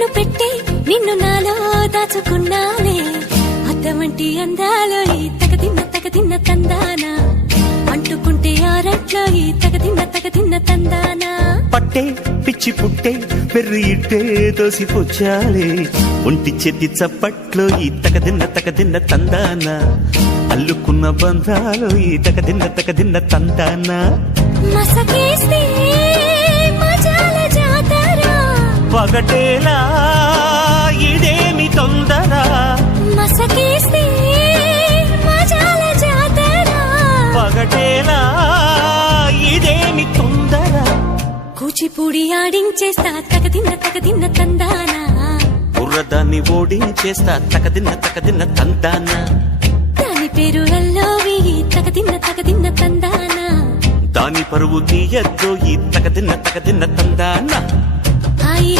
కన్ను పెట్టి నిన్ను నాలో దాచుకున్నానే అద్దమంటి అందాలో ఈ తగదిన్న తందానా అంటుకుంటే ఆరట్లో ఈ తగదిన్న తందానా పట్టే పిచ్చి పుట్టే పెర్రి ఇట్టే దోసిపుచ్చాలే ఒంటి చెట్టి చప్పట్లో ఈ తగదిన్న తందానా అల్లుకున్న బంధాలు ఈ తగదిన్న తందానా మసకేస్తే మజాల జాతర పగటేలా ఇదేమి తొందర మసకేస్తే మజాల జాతర పగటేలా ఇదేమి తొందర కూచిపూడి ఆడించేస్తా తగదిన్న తందానా బుర్రదాన్ని ఓడించేస్తా తగదిన్న తందానా దాని పేరు అల్లోవి తగదిన్న తందానా దాని పరువు తీయద్దు ఈ తగదిన్న తందానా